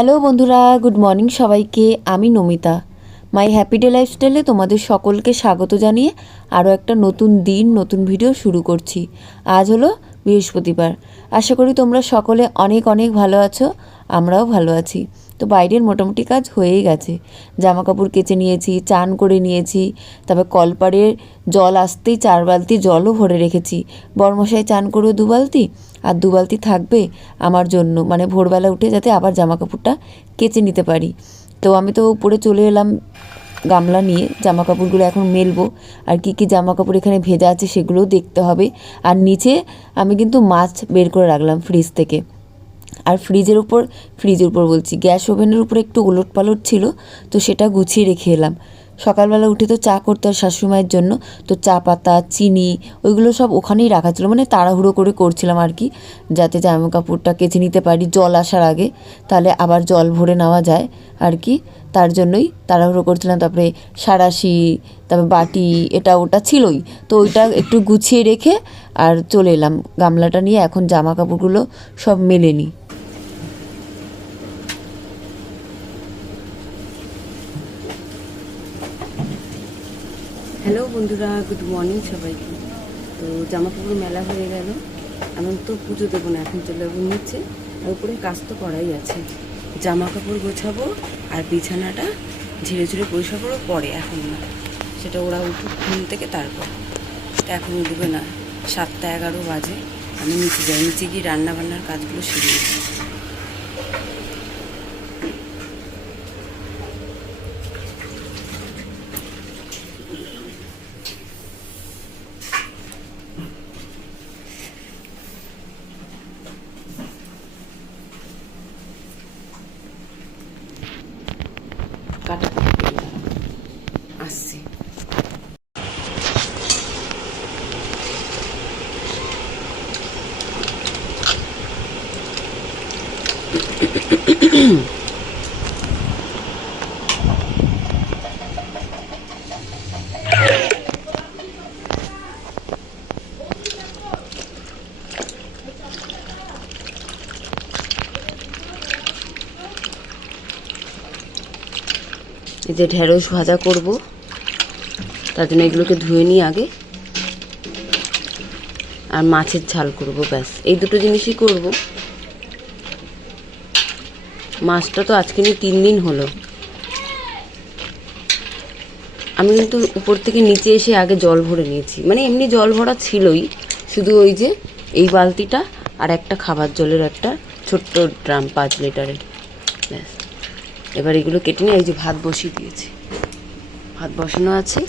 Hello বন্ধুরা, good morning সবাইকে। আমি নমিতা। মাই হ্যাপি ডে লাইফস্টাইলে তোমাদের সকলকে স্বাগত জানিয়ে আরও একটা নতুন দিন, নতুন ভিডিও শুরু করছি। আজ হলো বৃহস্পতিবার। আশা করি তোমরা সকলে অনেক অনেক ভালো আছো, আমরাও ভালো আছি। তো বাইরের মোটামুটি কাজ হয়েই গেছে। জামা কাপড় কেচে নিয়েছি, চান করে নিয়েছি, তারপর কলপাড়ের জল আসতেই 4 বালতি জলও ভরে রেখেছি। বরমশাই চান করবে 2 বালতি, আর 2 বালতি থাকবে আমার জন্য, মানে ভোরবেলা উঠে যাতে আবার জামা কাপড়টা কেচে নিতে পারি। তো আমি তো উপরে চলে এলাম গামলা নিয়ে, জামা কাপড়গুলো এখন মেলবো। আর কি কি জামা কাপড় এখানে ভেজা আছে সেগুলোও দেখতে হবে। আর নিচে আমি কিন্তু মাছ বের করে রাখলাম ফ্রিজ থেকে। আর ফ্রিজের উপর বলছি, গ্যাস ওভেনের উপর একটু ওলট পালট ছিল, তো সেটা গুছিয়ে রেখে এলাম। সকালবেলা উঠে তো চা করতে হয় শাশুড়িমায়ের জন্য, তো চা পাতা, চিনি ওইগুলো সব ওখানেই রাখা ছিল, মানে তাড়াহুড়ো করে করছিলাম আর কি, যাতে জামা কাপড়টা কেচে নিতে পারি জল আসার আগে, তাহলে আবার জল ভরে নেওয়া যায় আর কি। তার জন্যই তাড়াহুড়ো করছিলাম। তারপরে সাঁড়াশি, তারপরে বাটি, এটা ওটা ছিলই, তো ওইটা একটু গুছিয়ে রেখে আর চলে এলাম গামলাটা নিয়ে। এখন জামা কাপড়গুলো সব মেলে নিই। হ্যালো বন্ধুরা, গুড মর্নিং সবাইকে। তো জামা কাপড় মেলা হয়ে গেল। এখন তো পুজো দেবো না, এখন চলে যাবো নিচে। আর উপরে কাজ তো করাই আছে, জামা কাপড় গোছাবো আর বিছানাটা ঝেড়ে ঝেড়ে পরিষ্কার করবো পরে, এখন না, সেটা ওরা উঠুক ঘুম থেকে তারপর। এখন উঠবে না, 7:11 বাজে। আমি নিচে যাই, নিচে গিয়ে রান্নাবান্নার কাজগুলো সেরে দিই। কাটা আসছি। এই যে ঢেঁড়স ভাজা করব, তার জন্য এগুলোকে ধুয়ে নিই আগে, আর মাছের ঝাল করব, ব্যাস এই দুটো জিনিসই করব। মাছটা তো আজকে নিয়ে 3 দিন হলো। আমি কিন্তু উপর থেকে নিচে এসে আগে জল ভরে নিয়েছি, মানে এমনি জল ভরা ছিলই, শুধু ওই যে এই বালতিটা আর একটা খাবার জলের একটা ছোট্ট ড্রাম 5 লিটারের, ব্যাস। এবার এগুলো কেটে নিয়ে এই যে ভাত বসিয়ে দিয়েছি, ভাত বসানো আছে,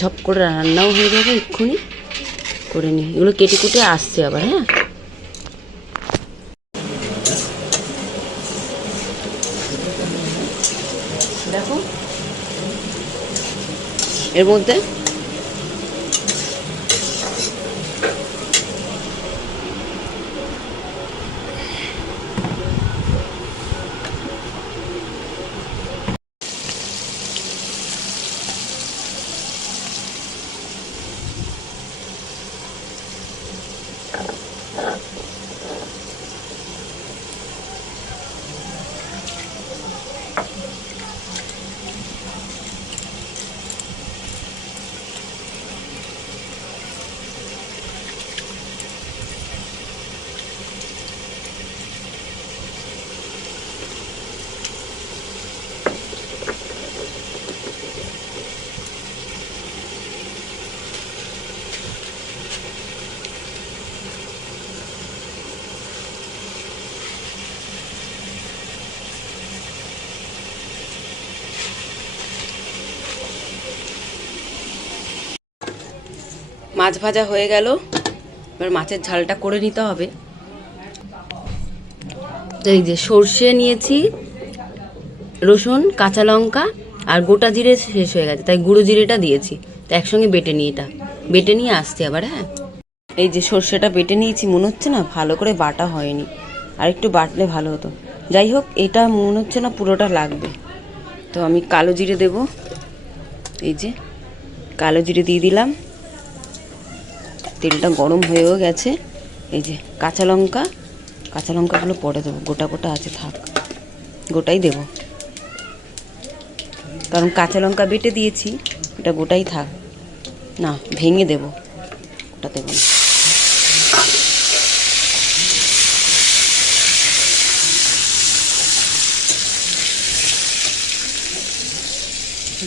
ঝপ করে রান্নাও হয়ে যাবে এক্ষুনি করে নিই। এগুলো কেটে কুটে আসছে আবার। হ্যাঁ, দেখো এর মধ্যে মাছ ভাজা হয়ে গেল। এবার মাছের ঝালটা করে নিতে হবে। তো এই যে সর্ষে নিয়েছি, রসুন, কাঁচা লঙ্কা আর গোটা জিরে শেষ হয়ে গেছে, তাই গুঁড়ো জিরেটা দিয়েছি। তো একসঙ্গে বেটে নিই, এটা বেটে নিয়ে আসছি আবার। হ্যাঁ, এই যে সর্ষেটা বেটে নিয়েছি, মনে হচ্ছে না ভালো করে বাটা হয়নি, আর একটু বাটলে ভালো হতো। যাই হোক, এটা মনে হচ্ছে না পুরোটা লাগবে, তো আমি কালো জিরে দেব। এই যে কালো জিরে দিয়ে দিলাম, তেলটা গরম হয়েও গেছে। এই যে কাঁচা লঙ্কাগুলো পরে দেবো, গোটা গোটা আছে থাক। গোটাই দেব, কারণ কাঁচা লঙ্কা বেটে দিয়েছি, এটা গোটাই থাক। না, ভেঙে দেব, ওটা দেব না।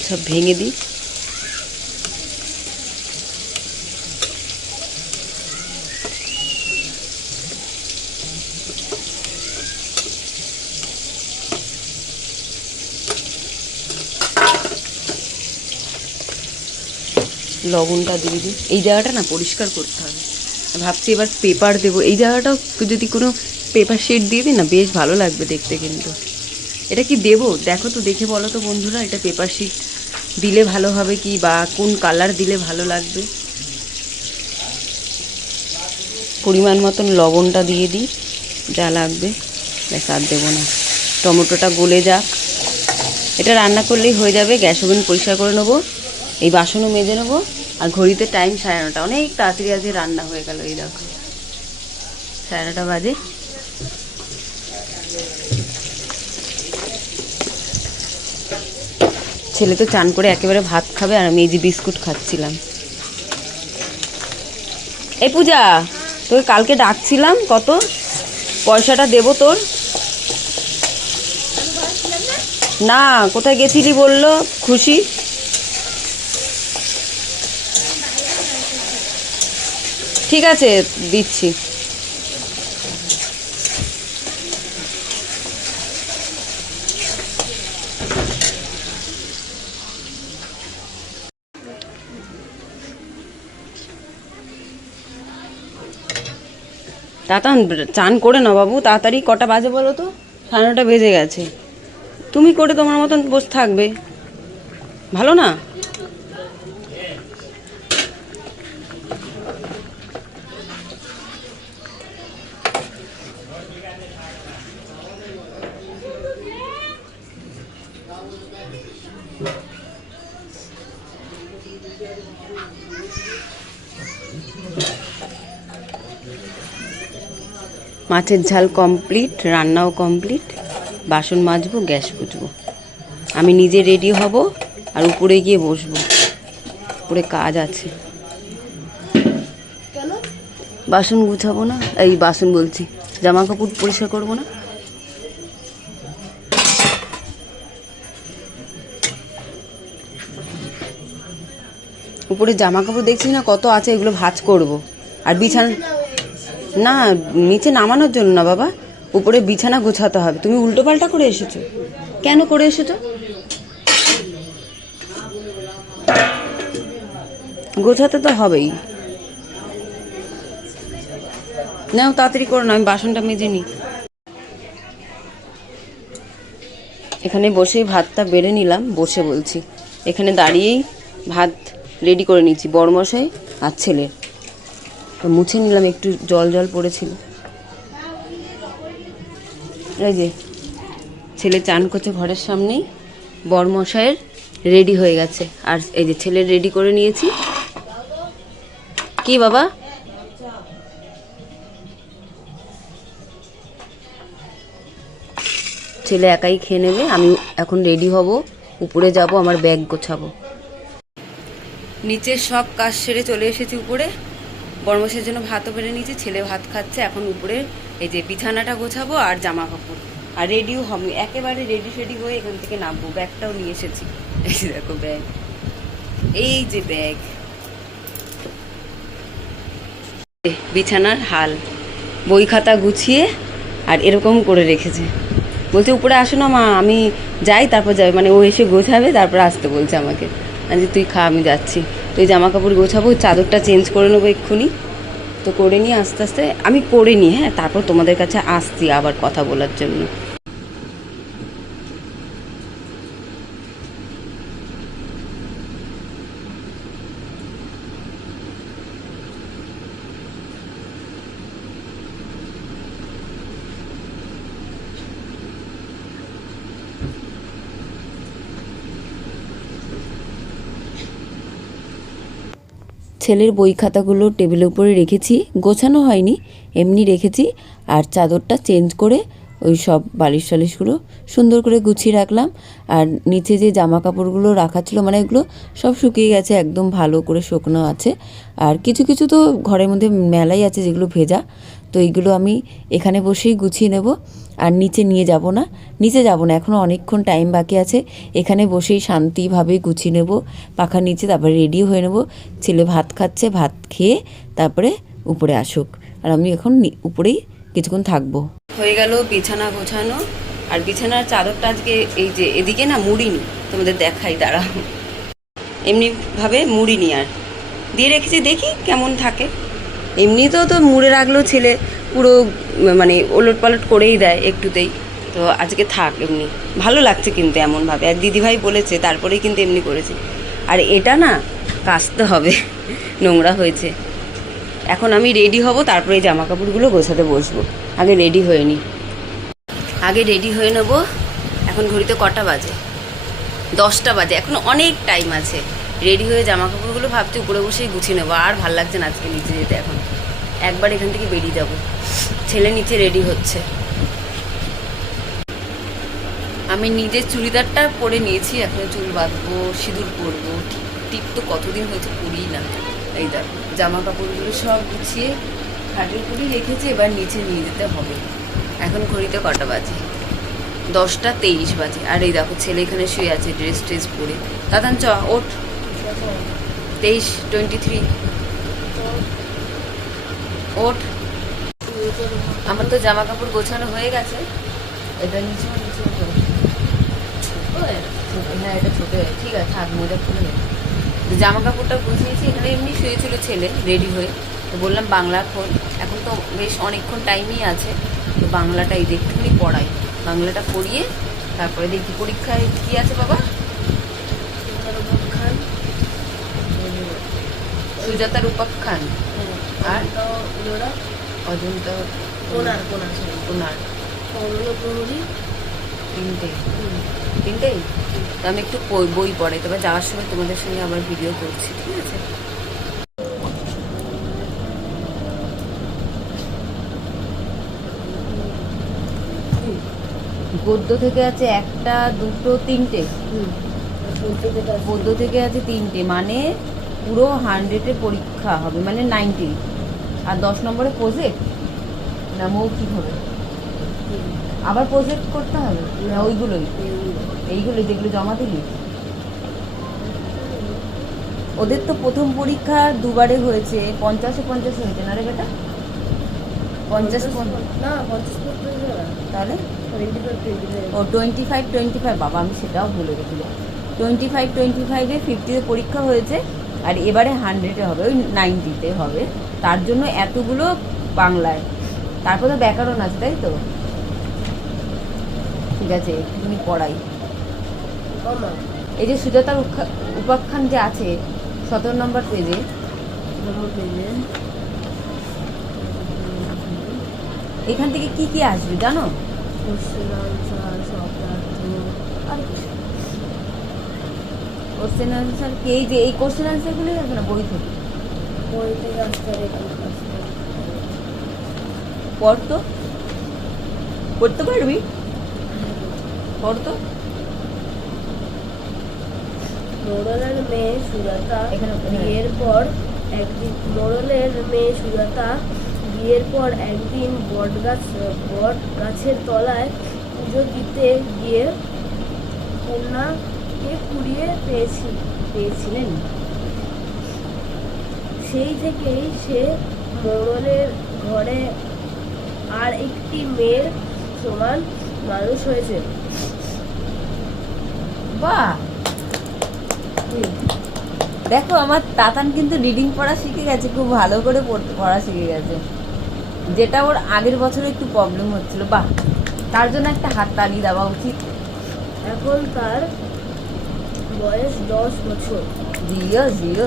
সব ভেঙে দিই। লবণটা দিয়ে দিই। এই জায়গাটা না পরিষ্কার করতে হবে, ভাবছি এবার পেপার দেবো। এই জায়গাটাও যদি কোনো পেপার শিট দিয়ে দিই না, বেশ ভালো লাগবে দেখতে। কিন্তু এটা কি দেবো দেখো তো, দেখে বলো তো বন্ধুরা, এটা পেপার শিট দিলে ভালো হবে কি, বা কোন কালার দিলে ভালো লাগবে। পরিমাণ মতন লবণটা দিয়ে দিই, যা লাগবে, ব্যাস আর দেবো না। টমেটোটা গলে যাক, এটা রান্না করলেই হয়ে যাবে। গ্যাস ওভেন পরিষ্কার করে নেবো, এই বাসনও মেজে নেবো, আর ঘড়িতে টাইম 9:30। অনেক তাড়াতাড়ি আজকে রান্না হয়ে গেল। এই দেখো 9:30 বাজে। ছেলে তো চান করে একেবারে ভাত খাবে, আর আমি এই যে বিস্কুট খাচ্ছিলাম। এই পূজা, তোকে কালকে ডাকছিলাম, কত পয়সাটা দেবো তোর? না, কোথায় গেছিলি বললো খুশি? ঠিক আছে, দিচ্ছি। তাড়াতাড়ি চান করে নাও বাবু, তাড়াতাড়ি। কটা বাজে বলো তো? 9:30 বেজে গেছে। তুমি করে তোমার মতন বসে থাকবে, ভালো না? মাছের ঝাল কমপ্লিট, রান্নাও কমপ্লিট, বাসন মাজবো, গ্যাস পুছবো। আমি নিজে রেডি হব, আর উপরে গিয়ে বসবো, উপরে কাজ আছে। বাসন গুছাবো না, এই বাসন বলছি, জামা কাপড় পরিষ্কার করবো না। উপরে জামা কাপড় দেখছিস না কত আছে, এগুলো ভাঁজ করবো। আর বিছানা না, নিচে নামানোর জন্য না বাবা, উপরে বিছানা গোছাতে হবে। তুমি উল্টো পাল্টা করে এসেছো, কেন করে এসেছো? গোছাতে তো হবেই। নাও তাড়াতাড়ি করো না, আমি বাসনটা মেজে নিই। এখানে বসেই ভাতটা বেড়ে নিলাম, বসে বলছি, এখানে দাঁড়িয়েই ভাত রেডি করে নিচ্ছি, বড়মশাই আর ছেলের। তো মুছে নিলাম, একটু জল জল পড়েছিল। এই যে ছেলে চান করছে ঘরের সামনেই, বড়মশাইয়ের রেডি হয়ে গেছে, আর এই যে ছেলের রেডি করে নিয়েছি। কি বাবা? ছেলে একাই খেয়ে নেবে, আমি এখন রেডি হব, উপরে যাব, আমার ব্যাগ গোছাবো। নিচের সব কাজ সেরে চলে এসেছি উপরে, বড়মশাইয়ের জন্য ভাতও বেড়ে নিয়েছি, ছেলে ভাত খাচ্ছে। এখন উপরে এই যে বিছানাটা গোছাবো, আর জামা কাপড়, আর রেডিও হবে, একেবারে রেডি ফেডি হয়ে এখান থেকে নামবো। ব্যাগটাও নিয়ে এসেছি, এই যে দেখো ব্যাগ, এই যে ব্যাগ। বিছানার হাল, বই খাতা গুছিয়ে আর এরকম করে রেখেছে। বলছে উপরে আসো না মা, আমি যাই তারপর যাবে, মানে ও এসে গোছাবে তারপর আসতে বলছে আমাকে। যে তুই খা, আমি যাচ্ছি। তো এই জামা কাপড় গোছাবো, চাদরটা চেঞ্জ করে নেবো এক্ষুনি। তো করে নিয়ে আস্তে আস্তে আমি করে নিই, হ্যাঁ, তারপর তোমাদের কাছে আসছি আবার কথা বলার জন্য। ছেলের বই খাতাগুলো টেবিলের উপরে রেখেছি, গোছানো হয়নি, এমনি রেখেছি। আর চাদরটা চেঞ্জ করে ওই সব বালিশ টালিশগুলো সুন্দর করে গুছিয়ে রাখলাম। আর নিচে যে জামা কাপড়গুলো রাখা ছিল মানে এগুলো সব শুকিয়ে গেছে, একদম ভালো করে শুকনো আছে। আর কিছু কিছু তো ঘরের মধ্যে মেলাই আছে যেগুলো ভেজা, তো এইগুলো আমি এখানে বসেই গুছিয়ে নেব। আর নিচে নিয়ে যাব না, নিচে যাব না, এখনও অনেকক্ষণ টাইম বাকি আছে। এখানে বসেই শান্তিভাবে গুছিয়ে নেব পাখার নিচে, তারপরে রেডি হয়ে নেব। ছেলে ভাত খাচ্ছে, ভাত খেয়ে তারপরে উপরে আসুক, আর আমি এখন উপরেই কিছুক্ষণ থাকবো। হয়ে গেল বিছানা গোছানো। আর বিছানার চাদরটা আজকে এই যে এদিকে না মুড়িনি, তোমাদের দেখাই দাঁড়াও, এমনিভাবে মুড়িনি আর দিয়ে রেখেছি, দেখি কেমন থাকে। এমনিতেও তো মুড়ে রাখলেও ছেলে পুরো মানে ওলট পালট করেই দেয় একটুতেই, তো আজকে থাক এমনি। ভালো লাগছে কিন্তু এমনভাবে, আর দিদিভাই বলেছে তারপরেই কিন্তু এমনি করেছি। আর এটা না কাচতে হবে, নোংরা হয়েছে। এখন আমি রেডি হব, তারপরে এই জামা কাপড়গুলো গোছাতে বসবো। আগে রেডি হয়ে নিই, আগে রেডি হয়ে নেব। এখন ঘড়িতে কটা বাজে? 10টা বাজে, এখন অনেক টাইম আছে। রেডি হয়ে জামা কাপড়গুলো ভাবছি উপরে বসেই গুছিয়ে নেবো। আর ভাল লাগছে না আজকে নিচে যেতে, এখন একবার এখান থেকে বেরিয়ে যাব। ছেলে নিচে রেডি হচ্ছে, আমি নিজের চুড়িদারটা পরে নিয়েছি, এখন চুল বাঁধবো, সিঁদুর পরবো। টিপ তো কতদিন হয়েছে পরিই না। এই দেখো জামা কাপড়গুলো সব গুছিয়ে খাটের উপরেই রেখেছি, এবার নিচে নিয়ে যেতে হবে। এখন ঘড়িতে কটা বাজে? 10টা 23 বাজে। আর এই দেখো ছেলে এখানে শুয়ে আছে ড্রেস ট্রেস পরে। দাদান চ ওঠ, 23:23 ওঠ। আমার তো জামা কাপড় গোছানো হয়ে গেছে। এটা নিচে হ্যাঁ, এটা ছোট, ঠিক আছে থাক, মজা করে। জামা কাপড়টা গুছিয়েছি, এখানে এমনি শুয়েছিল ছেলে রেডি হয়ে, তো বললাম বাংলা খোল। এখন তো বেশ অনেকক্ষণ টাইমই আছে, তো বাংলাটা এই একটুখানি পড়াই, বাংলাটা পড়িয়ে তারপরে দেখি পরীক্ষায় কি আছে বাবা। সুজাতার উপাখ্যান আর অজন্তা কোনার তিনটেই। তো আমি একটু বই পড়াই, তবে যাওয়ার সময় তোমাদের সঙ্গে আবার ভিডিও করছি, ঠিক আছে? গদ্য থেকে আছে 1টা 2টো 3টে, গদ্য থেকে আছে 3টে, মানে পুরো 100-এ পরীক্ষা হবে, মানে 90। আর 10 নম্বরে প্রজেক্ট না মৌখিক হবে, আবার প্রজেক্ট করতে হবে না? এইগুলোই যেগুলো জমা দিলি। ওদের তো প্রথম পরীক্ষা দুবারে হয়েছে, 50-50 হয়েছে না রে বেটা? 50 না 50 তাহলে ও 25-25, বাবা আমি সেটাও ভুলে গেছিলাম। 25-25-এ 50-তে পরীক্ষা হয়েছে, আর এবারে 100-এ হবে, ওই 90-তে হবে। তার জন্য এতগুলো বাংলায়, তারপরে ব্যাকরণ আছে, তাই তো? ঠিক আছে একটুখানি পড়াই। এই যে সুজাতার উপাখ্যান যে আছে 17 নম্বর পেজে, এখান থেকে কি কি আসবে জানো? কোশ্চেন আনসার কি? এই যে এই কোশ্চেন আনসার গুলো আসবে না বই থেকে আসতে পড়তো, পড়তে পারবি? পড়তো। মোড়লের মেয়ে সুজাতা বিয়ের পর একদিন বট গাছের তলায় পুজো দিতে গিয়ে কন্যাকে কুড়িয়ে পেয়েছিলেন। সেই থেকেই সে মোড়লের ঘরে আর একটি মেয়ের সমান মানুষ হয়েছে। বাহ, দেখো আমার তাতান কিন্তু রিডিং পড়া শিখে গেছে, খুব ভালো করে পড়া শিখে গেছে, যেটা ওর আগের বছরে একটু প্রবলেম হচ্ছিল। বাহ, তার জন্য একটা হাত তালি দেওয়া উচিত। এখন তার বয়স 10 বছর। জিও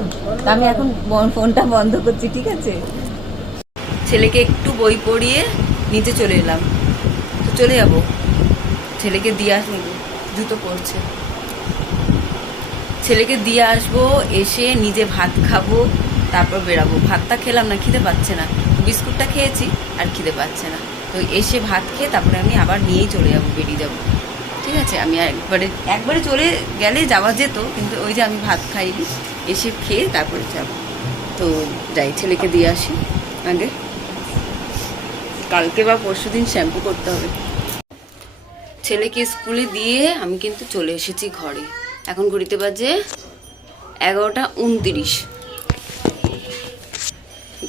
আমি এখন ফোনটা বন্ধ করছি, ঠিক আছে? ছেলেকে একটু বই পড়িয়ে নিচে চলে এলাম, তো চলে যাবো। ছেলেকে দিয়ে আসবো, জুতো পরছে, ছেলেকে দিয়ে আসবো, এসে নিজে ভাত খাবো, তারপর বেরাবো। ভাতটা খেলাম না, খিদে পাচ্ছে না, বিস্কুটটা খেয়েছি আর খিদে পাচ্ছে না। তো এসে ভাত খেয়ে তারপরে আমি আবার নিয়েই চলে যাবো, বেরিয়ে যাবো। ঠিক আছে, আমি একবারে চলে গেলে যাওয়া যেত, কিন্তু ওই যে আমি ভাত খাইনি, এসে খেয়ে তারপরে যাবো। তো যাই, ছেলেকে দিয়ে আসি আগে, কালকে বা পরশুদিন শ্যাম্পু করতে হবে। ছেলেকে স্কুলে দিয়ে আমি কিন্তু চলে এসেছি ঘরে। এখন ঘড়িতে বাজে 11:29।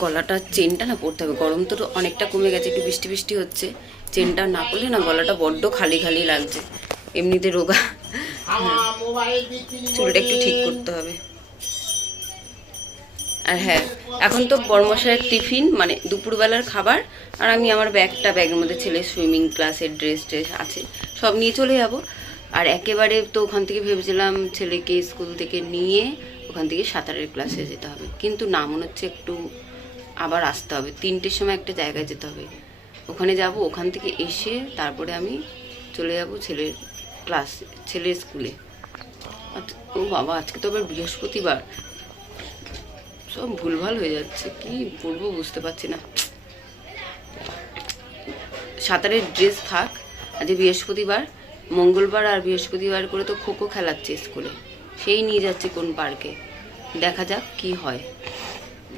গলাটা চেনটা না পড়তে হবে, গরম তো অনেকটা কমে গেছে, একটু বৃষ্টি বৃষ্টি হচ্ছে, চেনটা না পড়লে না গলাটা বড্ড খালি খালি লাগছে, এমনিতে রোগা। চুলটা একটু ঠিক করতে হবে। আর হ্যাঁ, এখন তো বড়মশাইয়ের টিফিন মানে দুপুরবেলার খাবার, আর আমি আমার ব্যাগের মধ্যে ছেলের সুইমিং ক্লাসের ড্রেস আছে, সব নিয়ে চলে যাব। আর একেবারে তো ওখান থেকে ভেবেছিলাম ছেলেকে স্কুল থেকে নিয়ে ওখান থেকে সাঁতারের ক্লাসে যেতে হবে, কিন্তু না, মনে হচ্ছে একটু আবার আসতে হবে, 3টের সময় একটা জায়গায় যেতে হবে, ওখানে যাব। ওখান থেকে এসে তারপরে আমি চলে যাব ছেলের স্কুলে। ও বাবা, আজকে তো আবার বৃহস্পতিবার, সব ভুলভাল হয়ে যাচ্ছে, কি পরবো বুঝতে পারছি না। সাঁতারের ড্রেস থাক, আজ বৃহস্পতিবার, মঙ্গলবার আর বৃহস্পতিবার করে তো খোখো খেলাচ্ছে স্কুলে, সেই নিয়ে যাচ্ছে কোন পার্কে, দেখা যাক কি হয়।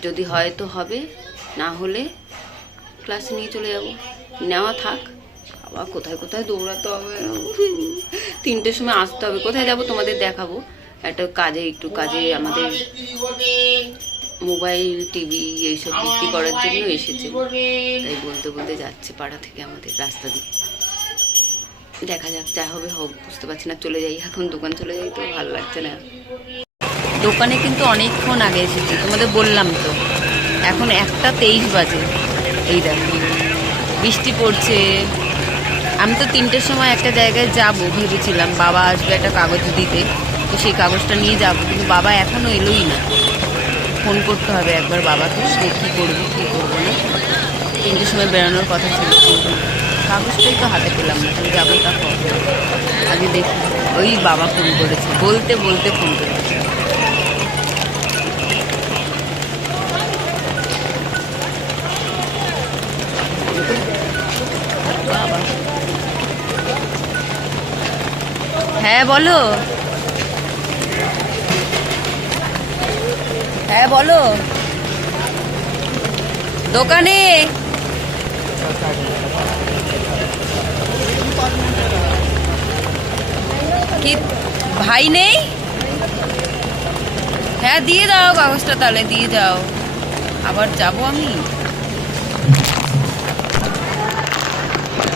যদি হয় তো হবে, না হলে ক্লাসে নিয়ে চলে যাব। নেওয়া থাক, আবার কোথায় কোথায় দৌড়াতে হবে, 3টের সময় আসতে হবে। কোথায় যাব তোমাদের দেখাবো, একটু কাজে আমাদের মোবাইল টিভি এইসব বিক্রি করার জন্য এসেছে, তাই বলতে বলতে যাচ্ছে পাড়া থেকে আমাদের রাস্তা দিয়ে। দেখা যাক, যা হবে হোক, বুঝতে পারছি না। চলে যাই এখন, দোকান চলে যাই, তো ভালো লাগছে না। দোকানে কিন্তু অনেকক্ষণ আগে এসেছি, তোমাদের বললাম তো। এখন 1:23 বাজে, এই দেখো বৃষ্টি পড়ছে। আমি তো 3টের সময় একটা জায়গায় যাব ভেবেছিলাম, বাবা আসবে একটা কাগজ দিতে, তো সেই কাগজটা নিয়ে যাব, কিন্তু বাবা এখনো এলোই না। ফোন করতে হবে একবার বাবাকে, সে কী করবো কী করবো না। 3টের সময় বেরোনোর কথা ছিল, কাগজটাই তো হাতে পেলাম না, তুমি যাবো তা আগে দেখি। ওই বাবা ফোন করেছে, বলতে বলতে ফোন করেছে। হ্যাঁ বলো, হ্যাঁ বলো। দোকানে কি ভাই নেই? হ্যাঁ দিয়ে দাও কাগজটা, তাহলে দিয়ে যাও, আবার যাব আমি।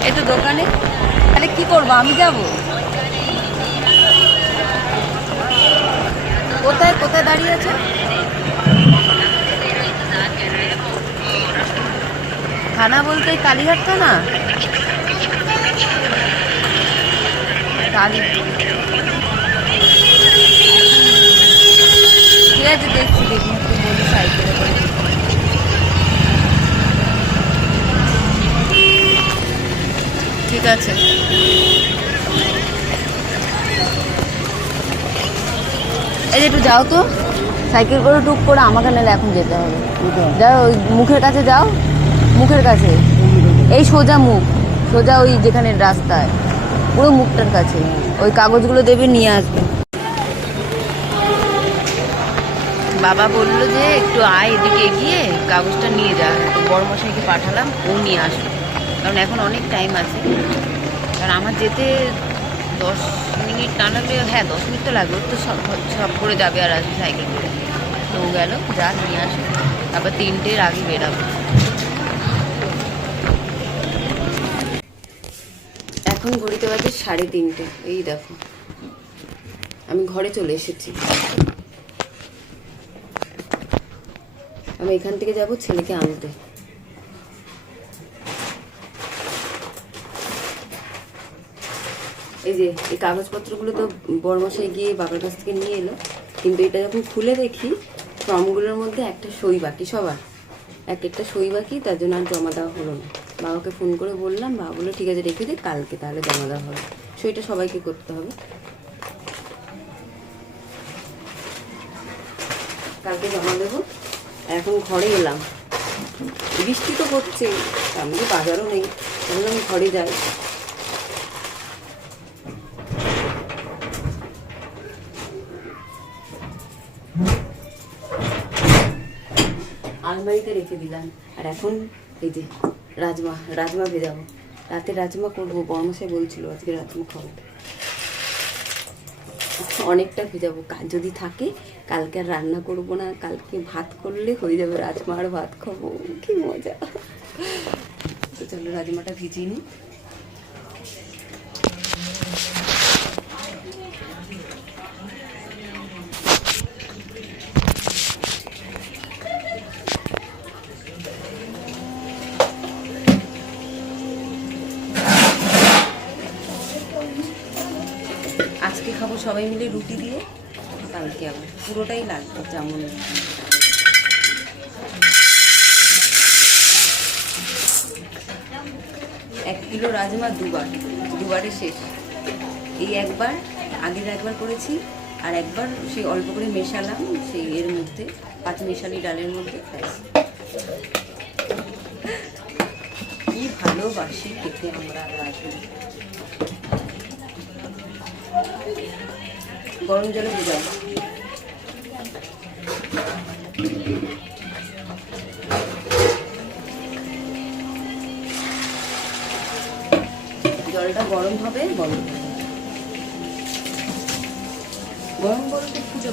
এই তো দোকানে, তাহলে কি করবো, আমি যাব কোথায়? কোথায় দাঁড়িয়ে আছে? থানা বলতে কালীঘাট থানা? ঠিক আছে, দেখছি একটু বলি সাইকেলে করে। ঠিক আছে, এই যে একটু যাও তো, সাইকেল করে টুক করে, আমাকে নাহলে এখন যেতে হবে। যাও ওই মুখের কাছে যাও, মুখের কাছে, এই সোজা মুখ, সোজা ওই যেখানে রাস্তায়, পুরো মুখটার কাছে ওই কাগজগুলো দেবে, নিয়ে আসবে। বাবা বললো যে একটু আয় এদিকে এগিয়ে কাগজটা নিয়ে যা, বড় মশাইকে পাঠালাম, ও নিয়ে আসবে, কারণ এখন অনেক টাইম আছে। কারণ আমার যেতে 10 মিনিট না লাগলে, হ্যাঁ 10 মিনিট তো লাগবে, তো সব করে যাবে আর আসবে সাইকেল করে। তো গেল, যা নিয়ে আসবে, তারপর 3টের আগে বেরাবো। এখন ঘড়িতে বাজে 3:30। এই দেখো আমি ঘরে চলে এসেছি। আমি এখান থেকে যাব ছেলেকে আনতে। এই যে এই কাগজপত্রগুলো তো বড়মশাই গিয়ে বাবার কাছ থেকে নিয়ে এলো, কিন্তু এটা যখন খুলে দেখি ফর্মগুলোর মধ্যে একটা সই বাকি, সবার একটা সই বাকি, তার জন্য আর জমা দেওয়া হলো না। বাবাকে ফোন করে বললাম, বাবা বললো ঠিক আছে রেখে দে, কালকে তাহলে জমা দেওয়া হবে। সইটা সবাইকে করতে হবে, কালকে জমা দেবো। এখন ঘরে এলাম, বৃষ্টি তো হচ্ছে, আমি বাজারও নেই, তাহলে আমি ঘরে যাই। আলমারিতে রেখে দিলাম। আর এখন এই যে রাজমা ভেজাবো, রাতে রাজমা করবো। বর্মশাই বলছিল আজকে রাজমা খাবো, অনেকটা ভেজাবো। যদি থাকে কালকে আর রান্না করবো না, কালকে ভাত করলে হয়ে যাবে, রাজমা আর ভাত খাবো, কি মজা। তো চলো রাজমাটা ভিজিয়ে নিই। আজকে খাবো সবাই মিলে রুটি দিয়ে, কালকে আবার পুরোটাই লাগবে যেমন। 1 কিলো রাজমা দুবারে শেষ। এই একবার, আগের একবার করেছি, আর একবার সেই অল্প করে মেশালাম সেই এর মধ্যে, 5 মেশালি ডালের মধ্যে। কি ভালোবাসি খেতে আমরা রাজমা। গরম জলে ভেজাই। জলটা গরম হবে, গরম বলতে পুজো।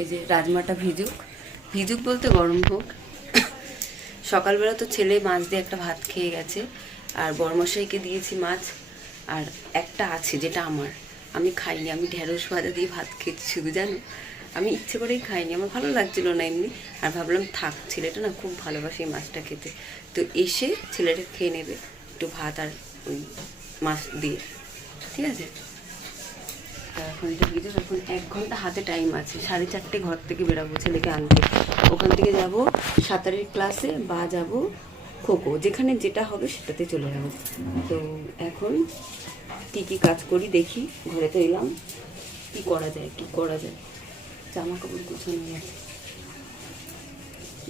এই যে রাজমাটা ভিজুক বলতে গরম হোক। সকালবেলা তো ছেলে মাছ দিয়ে একটা ভাত খেয়ে গেছে, আর বড়মশাইকে দিয়েছি মাছ, আর একটা আছে যেটা আমি খাইনি। আমি ঢেঁড়স ভাজা দিয়ে ভাত খেয়েছি শুধু, জানো, আমি ইচ্ছে করেই খাইনি, আমার ভালো লাগছিল না এমনি। আর ভাবলাম থাক, ছেলেটা না খুব ভালোবাসে এই মাছটা খেতে, তো এসে ছেলেটা খেয়ে নেবে একটু ভাত আর ওই মাছ দিয়ে, ঠিক আছে। এখন এটা ভিজে, এখন 1 ঘন্টা হাতে টাইম আছে। 4:30 ঘর থেকে বেরাবো ছেলেকে আনতে। ওখান থেকে যাব সাঁতারের ক্লাসে বা যাব খোখো, যেখানে যেটা হবে সেটাতে চলে যাবো। তো এখন কী কাজ করি দেখি। ঘরে তো এলাম, কী করা যায়। জামা কাপড় গুছানো গেছে,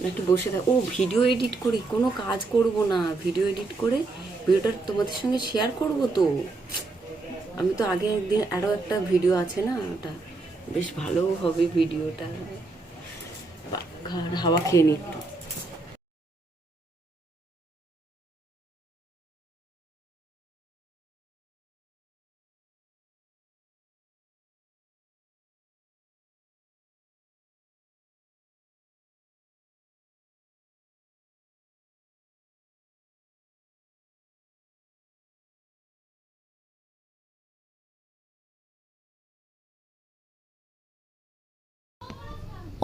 একটু বসে থাক। ভিডিও এডিট করি, কোনো কাজ করব না, ভিডিও এডিট করে ভিডিওটা তোমাদের সঙ্গে শেয়ার করব। তো আমি তো আগে একদিন আরও একটা ভিডিও আছে না, ওটা বেশ ভালো হবে ভিডিওটা। হাওয়া খেয়ে নি একটু।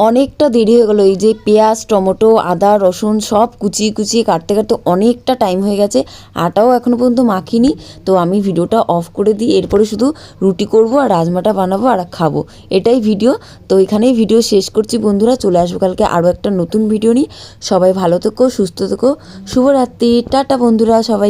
অনেকটা দেরি হয়ে গেলো। এই যে পেঁয়াজ, টমেটো, আদা, রসুন সব কুচিয়ে কাটতে অনেকটা টাইম হয়ে গেছে। আটাও এখনও পর্যন্ত মাখিনি। তো আমি ভিডিওটা অফ করে দিই, এরপরে শুধু রুটি করব আর রাজমাটা বানাবো আর খাবো, এটাই ভিডিও। তো এখানেই ভিডিও শেষ করছি বন্ধুরা। চলে আসবো কালকে আরও একটা নতুন ভিডিও নিয়ে। সবাই ভালো থেকো, সুস্থ থেকো, শুভরাত্রি, টাটা বন্ধুরা সবাই।